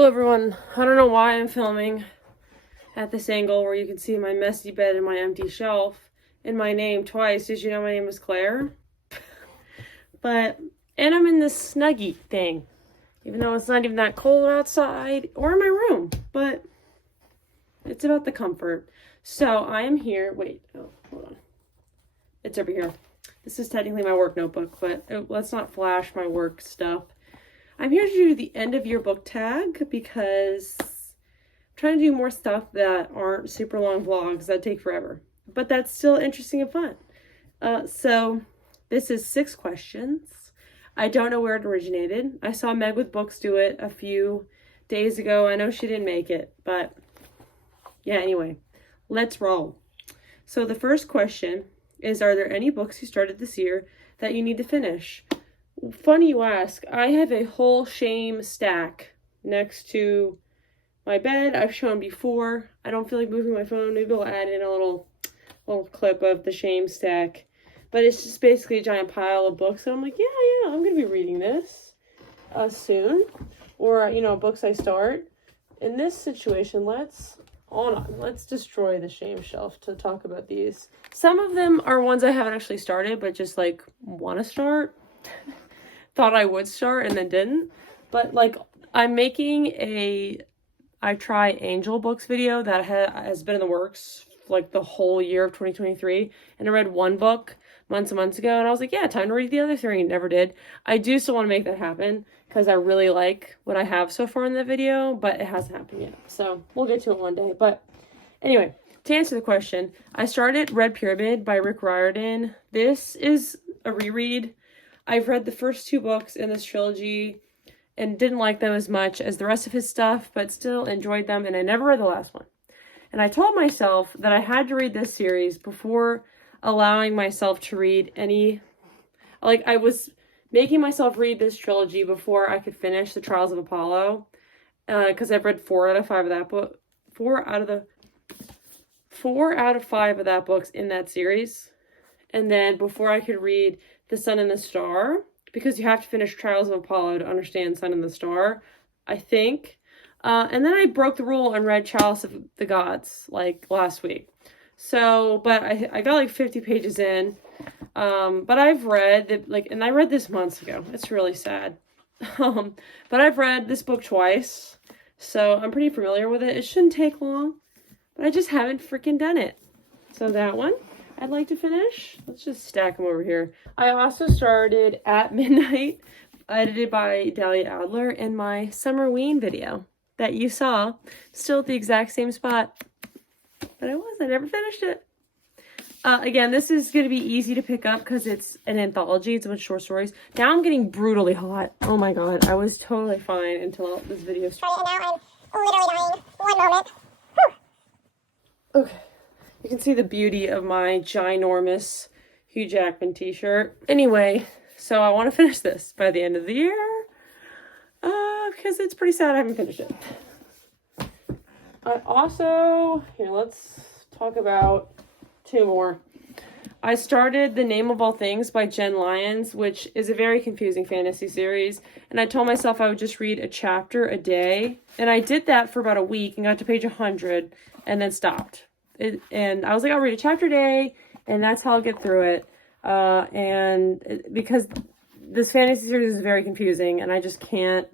Hello everyone. I don't know why I'm filming at this angle where you can see my messy bed and my empty shelf and my name twice. Did you know my name is Claire? And I'm in this Snuggie thing, even though it's not even that cold outside or in my room, but it's about the comfort. So I am here. Wait, oh, hold on. It's over here. This is technically my work notebook, but let's not flash my work stuff. I'm here to do the end of year book tag because I'm trying to do more stuff that aren't super long vlogs that take forever, but that's still interesting and fun. So this is 6 questions. I don't know where it originated. I saw Meg with Books do it a few days ago. I know she didn't make it, but yeah, anyway, let's roll. So the first question is, are there any books you started this year that you need to finish? Funny you ask. I have a whole shame stack next to my bed. I've shown before. I don't feel like moving my phone. Maybe I'll add in a little clip of the shame stack. But it's just basically a giant pile of books. And I'm like, yeah, I'm going to be reading this soon. Or, books I start. In this situation, let's destroy the shame shelf to talk about these. Some of them are ones I haven't actually started, but just like want to start. Thought I would start and then didn't. But like, I'm making I try Angel Books video that has been in the works like the whole year of 2023. And I read one book months and months ago and I was like, yeah, time to read the other 3. Never did. I do still want to make that happen because I really like what I have so far in the video, but it hasn't happened yet. So we'll get to it one day. But anyway, to answer the question, I started Red Pyramid by Rick Riordan. This is a reread. I've read the first 2 books in this trilogy and didn't like them as much as the rest of his stuff, but still enjoyed them, and I never read the last one. And I told myself that I had to read this series before allowing myself to read any... Like, I was making myself read this trilogy before I could finish The Trials of Apollo, because I've read 4 out of 5 of that book. 4 out of 5 of that book's in that series. And then before I could read The Sun and the Star, because you have to finish Trials of Apollo to understand Sun and the Star, I think. And then I broke the rule and read Chalice of the Gods, like, last week. So, but I got like 50 pages in. But I've read, and I read this months ago. It's really sad. But I've read this book twice, so I'm pretty familiar with it. It shouldn't take long, but I just haven't freaking done it. So that one I'd like to finish. Let's just stack them over here. I also started At Midnight, edited by Dahlia Adler, in my Summerween video that you saw, still at the exact same spot. But I never finished it. Again, this is going to be easy to pick up because it's an anthology. It's a bunch of short stories. Now I'm getting brutally hot. Oh my god, I was totally fine until this video started. And now I'm literally dying. One moment. Whew. Okay. You can see the beauty of my ginormous Hugh Jackman t-shirt. Anyway, so I want to finish this by the end of the year. Because it's pretty sad I haven't finished it. I also... Here, let's talk about 2 more. I started The Name of All Things by Jen Lyons, which is a very confusing fantasy series. And I told myself I would just read a chapter a day. And I did that for about a week and got to page 100 and then stopped. And I was like, I'll read a chapter a day, and that's how I'll get through it. Because this fantasy series is very confusing, and I just can't,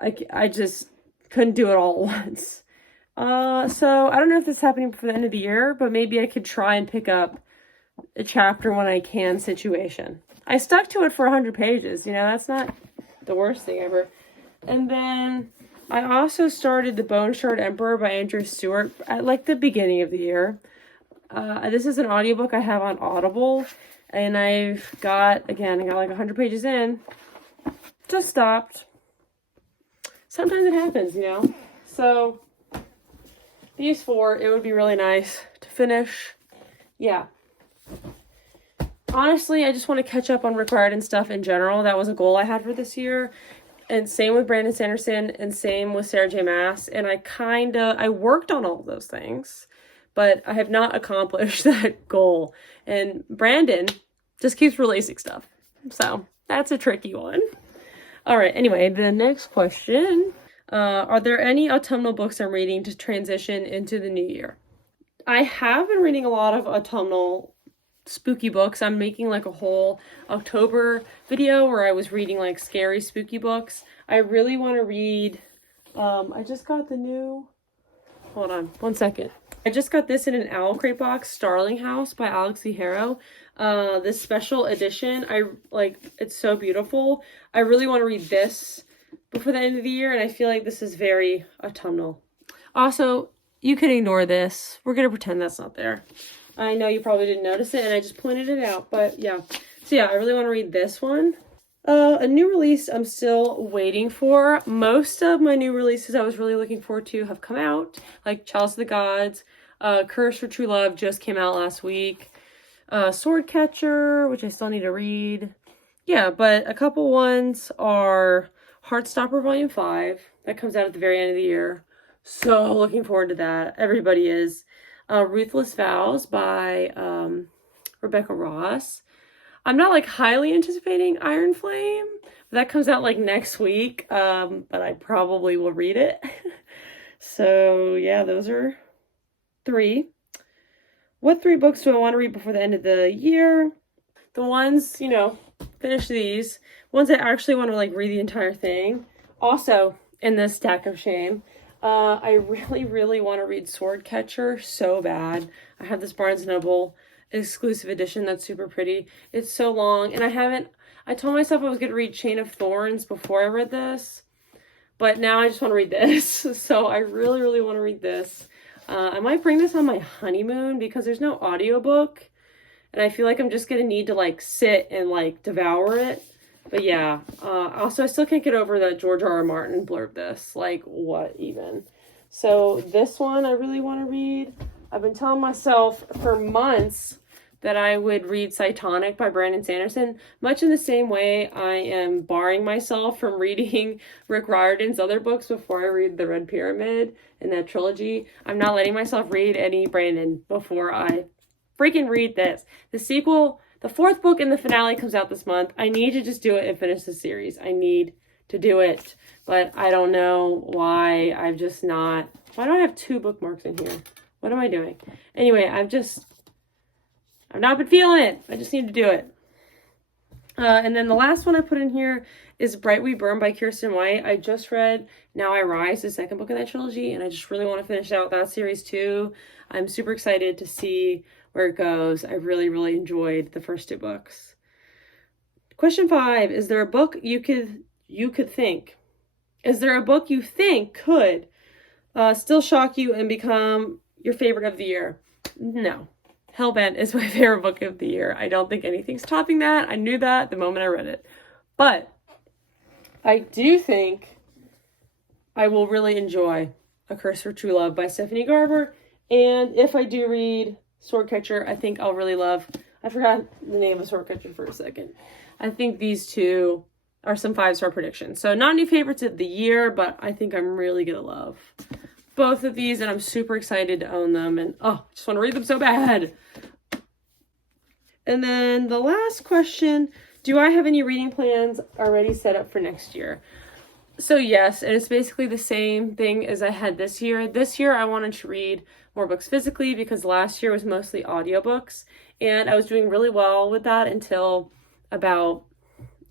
I just couldn't do it all at once. So I don't know if this is happening before the end of the year, but maybe I could try and pick up a chapter when I can situation. I stuck to it for 100 pages, that's not the worst thing ever. And then I also started The Bone Shard Emperor by Andrew Stewart at like the beginning of the year. This is an audiobook I have on Audible, and I got like 100 pages in, just stopped. Sometimes it happens, So these 4, it would be really nice to finish. Yeah. Honestly, I just want to catch up on Rick Riordan stuff in general. That was a goal I had for this year. And same with Brandon Sanderson, and same with Sarah J. Maas. And I worked on all of those things, but I have not accomplished that goal. And Brandon just keeps releasing stuff. So that's a tricky one. All right, anyway, the next question. Are there any autumnal books I'm reading to transition into the new year? I have been reading a lot of autumnal spooky books. I'm making like a whole October video where I was reading like scary spooky books. I really want to read, I just got the new, hold on one second. I just got this in an Owl Crate box, Starling House by Alex Vihero. This special edition, it's so beautiful. I really want to read this before the end of the year, and I feel like this is very autumnal. Also, you can ignore this. We're going to pretend that's not there. I know you probably didn't notice it, and I just pointed it out, but yeah. So yeah, I really want to read this one. A new release I'm still waiting for. Most of my new releases I was really looking forward to have come out, like Chalice of the Gods, Curse for True Love just came out last week, Swordcatcher, which I still need to read. Yeah, but a couple ones are Heartstopper Volume 5. That comes out at the very end of the year. So looking forward to that. Everybody is. Ruthless Vows by Rebecca Ross. I'm not like highly anticipating Iron Flame. That comes out like next week, but I probably will read it. So yeah, those are 3. What 3 books do I want to read before the end of the year? The ones, finish these. Ones I actually want to like read the entire thing. Also, in this stack of shame, I really, really want to read Swordcatcher so bad. I have this Barnes & Noble exclusive edition that's super pretty. It's so long, and I told myself I was going to read Chain of Thorns before I read this, but now I just want to read this. So I really, really want to read this. I might bring this on my honeymoon because there's no audiobook, and I feel like I'm just going to need to like sit and like devour it. But yeah, also I still can't get over that George R.R. Martin blurbed this. Like, what even? So this one I really want to read. I've been telling myself for months that I would read Cytonic by Brandon Sanderson, much in the same way I am barring myself from reading Rick Riordan's other books before I read The Red Pyramid and that trilogy. I'm not letting myself read any Brandon before I freaking read this. The sequel... The 4th book and the finale comes out this month. I need to just do it and finish the series. I need to do it. But I don't know why I've just not... Why do I have 2 bookmarks in here? What am I doing? Anyway, I've not been feeling it. I just need to do it. And then the last one I put in here is Bright We Burn by Kirsten White. I just read Now I Rise, the 2nd book in that trilogy, and I just really want to finish out that series too. I'm super excited to see where it goes. I really, really enjoyed the first 2 books. Question 5, is there a book you could think? Is there a book you think could still shock you and become your favorite of the year? No. Hellbent is my favorite book of the year. I don't think anything's topping that. I knew that the moment I read it. But I do think I will really enjoy A Curse for True Love by Stephanie Garber. And if I do read Swordcatcher, I think I'll really love... I forgot the name of Swordcatcher for a second. I think these 2 are some 5-star predictions. So not any favorites of the year, but I think I'm really going to love both of these, and I'm super excited to own them. And I just want to read them so bad. And then the last question, do I have any reading plans already set up for next year? So yes, and it's basically the same thing as I had this year. This year I wanted to read more books physically because last year was mostly audiobooks, and I was doing really well with that until about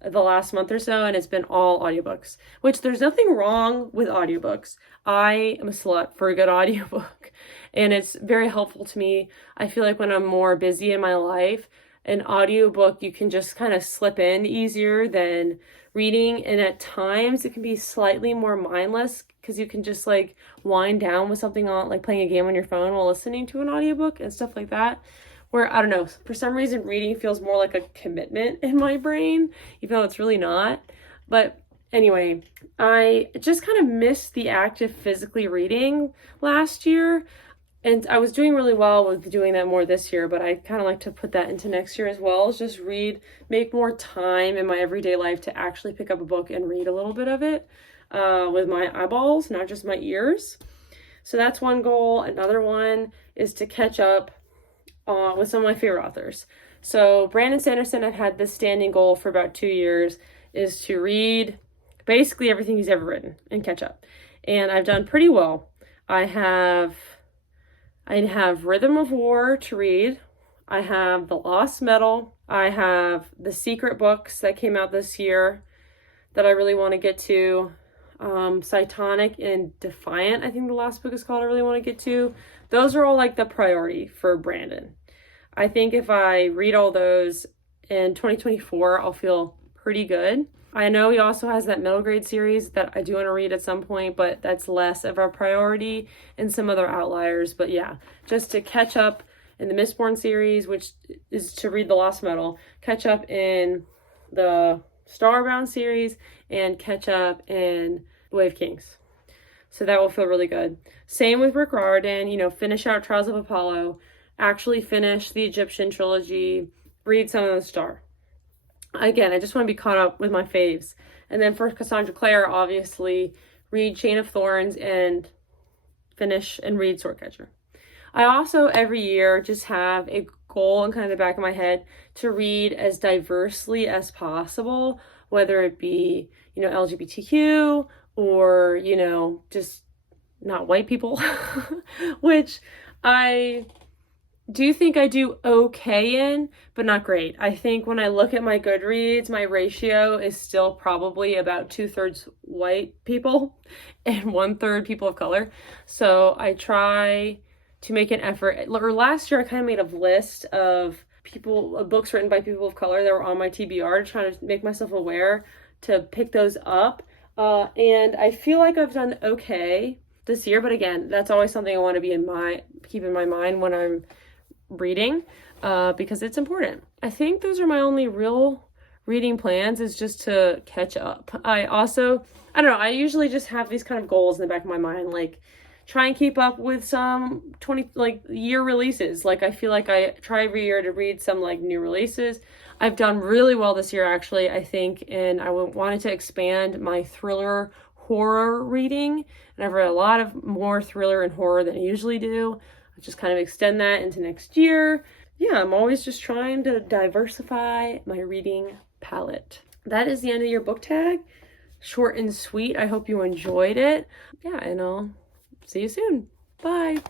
the last month or so, and it's been all audiobooks, which there's nothing wrong with audiobooks. I am a slut for a good audiobook, and it's very helpful to me. I feel like when I'm more busy in my life, an audiobook you can just kind of slip in easier than reading, and at times it can be slightly more mindless because you can just like wind down with something on, like playing a game on your phone while listening to an audiobook and stuff like that. Where, I don't know, for some reason reading feels more like a commitment in my brain, even though it's really not. But anyway, I just kind of missed the act of physically reading last year. And I was doing really well with doing that more this year, but I kind of like to put that into next year as well, is just make more time in my everyday life to actually pick up a book and read a little bit of it with my eyeballs, not just my ears. So that's one goal. Another one is to catch up with some of my favorite authors. So Brandon Sanderson, I've had this standing goal for about 2 years, is to read basically everything he's ever written and catch up. And I've done pretty well. I have Rhythm of War to read. I have The Lost Metal. I have the Secret books that came out this year that I really want to get to. Cytonic and Defiant, I think the last book is called, I really want to get to. Those are all like the priority for Brandon. I think if I read all those in 2024, I'll feel pretty good. I know he also has that middle grade series that I do want to read at some point, but that's less of a priority, and some other outliers. But yeah, just to catch up in the Mistborn series, which is to read The Lost Metal, catch up in the Starbound series, and catch up in Way of Kings. So that will feel really good. Same with Rick Riordan, you know, finish out Trials of Apollo, actually finish the Egyptian trilogy, read Son of the Star. Again, I just want to be caught up with my faves. And then for Cassandra Clare, obviously, read Chain of Thorns and finish and read Swordcatcher. I also, every year, just have a goal in kind of the back of my head to read as diversely as possible, whether it be, you know, LGBTQ or, you know, just not white people, which I do think I do okay in, but not great. I think when I look at my Goodreads, my ratio is still probably about 2/3 white people and 1/3 people of color. So I try to make an effort. Or last year, I kind of made a list of books written by people of color that were on my TBR, to try to make myself aware to pick those up. And I feel like I've done okay this year, but again, that's always something I want to keep in my mind when I'm reading, because it's important. I think those are my only real reading plans, is just to catch up. I don't know, I usually just have these kind of goals in the back of my mind, like try and keep up with some year releases. Like, I feel like I try every year to read some like new releases. I've done really well this year, actually, I think, and I wanted to expand my thriller horror reading, and I've read a lot of more thriller and horror than I usually do. I'll just kind of extend that into next year. Yeah, I'm always just trying to diversify my reading palette. That is the end of your book tag. Short and sweet. I hope you enjoyed it. Yeah, and I'll see you soon. Bye.